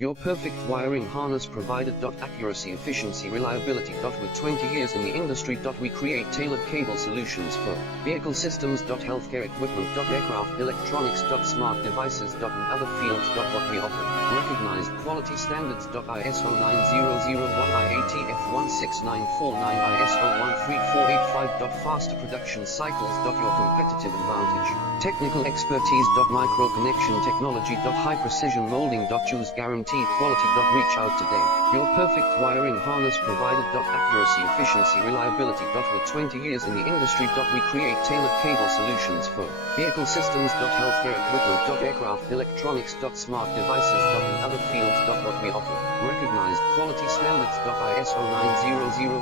Your perfect wiring harness provider. Accuracy, efficiency, reliability. With 20 years in the industry. We create tailored cable solutions for vehicle systems. Healthcare equipment. Aircraft electronics. Smart devices. And other fields. What we offer. Recognized quality standards. ISO 9001, IATF 16949, ISO 13485. Faster production cycles. Your competitive advantage. Technical expertise. Micro connection technology. High precision molding. Choose guaranteed quality. Reach out today. Your perfect wiring harness provider. Accuracy, efficiency, reliability. With 20 years in the industry. We create tailored cable solutions for vehicle systems. Healthcare equipment. Aircraft electronics. Smart devices. And other fields. What we offer. Recognized quality standards. ISO 9001.